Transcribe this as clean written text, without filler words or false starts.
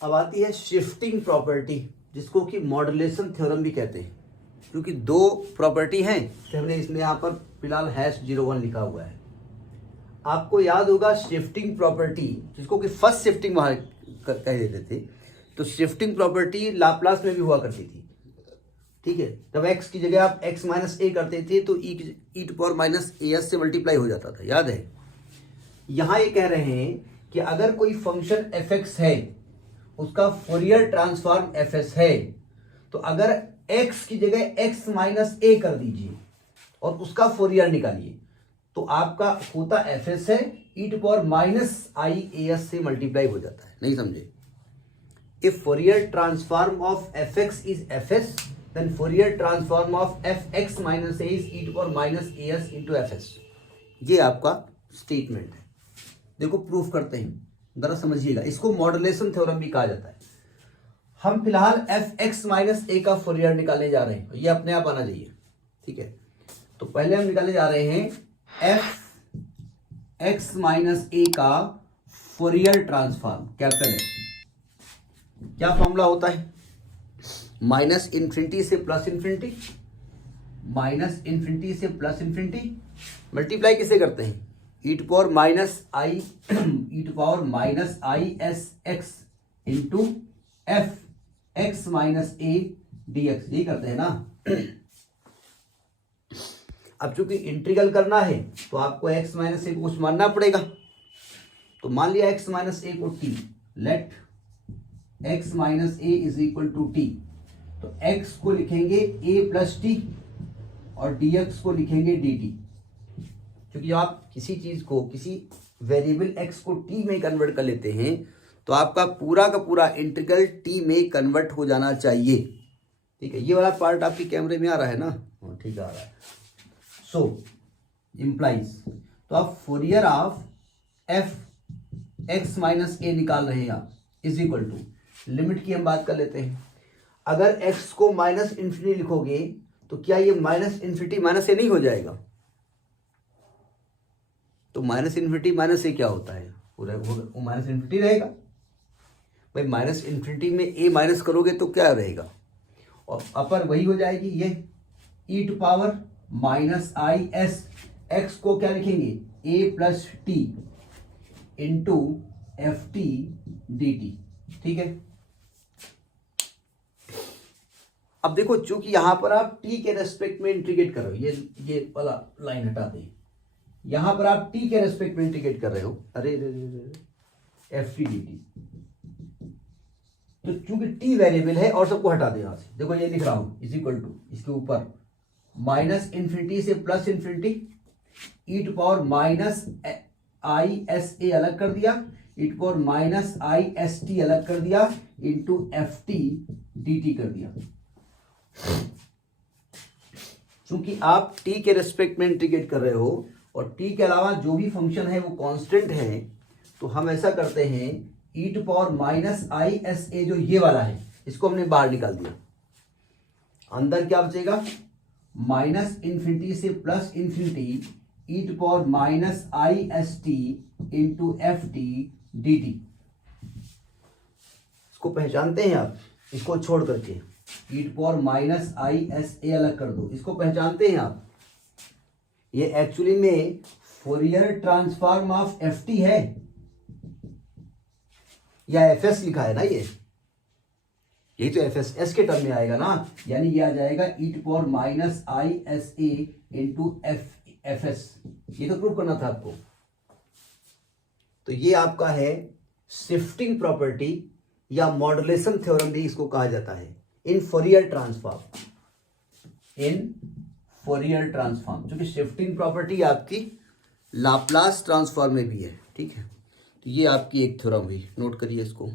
अब आती है शिफ्टिंग प्रॉपर्टी, जिसको कि मॉड्यूलेशन थ्योरम भी कहते हैं, क्योंकि दो प्रॉपर्टी हैं तो हमने इसमें यहाँ पर फिलहाल #01 लिखा हुआ है। आपको याद होगा शिफ्टिंग प्रॉपर्टी, जिसको कि फर्स्ट शिफ्टिंग वहाँ कह देते थे, तो शिफ्टिंग प्रॉपर्टी लाप्लास में भी हुआ करती थी। ठीक है, जब x की जगह आप x माइनस ए करते थे तो e to power minus as से मल्टीप्लाई हो जाता था, याद है। यहाँ ये कह रहे हैं कि अगर कोई फंक्शन fx है, उसका फोरियर ट्रांसफॉर्म fs है, तो अगर x की जगह x माइनस ए कर दीजिए और उसका फोरियर निकालिए, तो आपका होता fs है, e to power minus I as से मल्टीप्लाई हो जाता है। नहीं समझे? If Fourier transform of fx is fs, then Fourier transform of fx minus a is e to power minus as into fs। ये आपका स्टेटमेंट है। देखो प्रूफ करते हैं, जरा समझिएगा। इसको मॉड्यूलेशन थ्योरम भी कहा जाता है। हम फिलहाल fx माइनस ए का फोरियर निकालने जा रहे हैं, ये अपने आप आना चाहिए। ठीक है, तो पहले हम निकालने जा रहे हैं fx माइनस ए का फोरियर ट्रांसफॉर्म, कैपिटल है। क्या फॉर्मूला होता है? माइनस इन्फिनिटी से प्लस इन्फिनिटी, माइनस इन्फिनिटी से प्लस इन्फिनिटी, मल्टीप्लाई किसे करते हैं? E to power minus I S X into F X minus A D X, यही करते हैं ना। अब चूंकि इंटीग्रल करना है तो आपको x माइनस ए को कुछ मानना पड़ेगा, तो मान लिया x माइनस ए को t, let x minus A is equal to T. तो x को लिखेंगे a प्लस टी और dx को लिखेंगे dt। क्योंकि जब आप किसी चीज को, किसी वेरिएबल x को t में कन्वर्ट कर लेते हैं, तो आपका पूरा का पूरा इंटीग्रल t में कन्वर्ट हो जाना चाहिए। ठीक है, ये वाला पार्ट आपके कैमरे में आ रहा है ना? ठीक आ रहा है। सो इम्प्लाइज, तो आप Fourier of F X minus A निकाल रहे हैं आप, इज इक्वल टू, लिमिट की हम बात कर लेते हैं। अगर x को माइनस इन्फिनिटी लिखोगे तो क्या ये माइनस इन्फिनिटी माइनस ए नहीं हो जाएगा? तो माइनस इन्फिनिटी माइनस ए क्या होता है? वो माइनस इन्फिनिटी रहेगा। भाई माइनस इन्फिनिटी में ए माइनस करोगे तो क्या रहेगा? और अपर वही हो जाएगी, ये E to power minus I S X को क्या लिखेंगे? A plus T into F T D T. ठीक है, अब देखो चूंकि यहां पर आप t के रेस्पेक्ट में इंटीग्रेट कर रहे हो, ये वाला लाइन हटा दें, यहां पर आप t के रेस्पेक्ट में इंटीग्रेट कर रहे हो, अरे एफ टी डी टी, तो चूंकि t वेरिएबल है और सबको हटा दें यहां से। देखो ये लिख रहा हूं, इज इक्वल टू, इसके ऊपर माइनस इन्फिनिटी से plus infinity, E to power minus I S A अलग कर दिया, E to power minus I S T अलग कर दिया, into F T D T कर दिया। चूंकि आप t के रेस्पेक्ट में इंटीग्रेट कर रहे हो और t के अलावा जो भी फंक्शन है वो कांस्टेंट है, तो हम ऐसा करते हैं, e to power minus I S A जो ये वाला है, इसको हमने बाहर निकाल दिया। अंदर क्या बचेगा? माइनस इन्फिनिटी से plus infinity, E to power minus I S T into F T D T. इसको पहचानते हैं आप? इसको छोड़ करके E to power minus I S A अलग कर दो, इसको पहचानते हैं आप? ये एक्चुअली में Fourier transform of F T है या एफ एस लिखा है ना, यही तो एफ एस के टर्म में आएगा ना, यानी ये आ जाएगा E to power minus I S A into F S. ये तो प्रूव करना था आपको। तो ये आपका है शिफ्टिंग प्रॉपर्टी या मॉड्यूलेशन थ्योरम भी इसको कहा जाता है, इन फोरियर ट्रांसफॉर्म, इन फोरियर ट्रांसफॉर्म। क्योंकि शिफ्टिंग प्रॉपर्टी आपकी लाप्लास ट्रांसफॉर्म में भी है। ठीक है, तो ये आपकी एक थ्योरम हुई, नोट करिए इसको।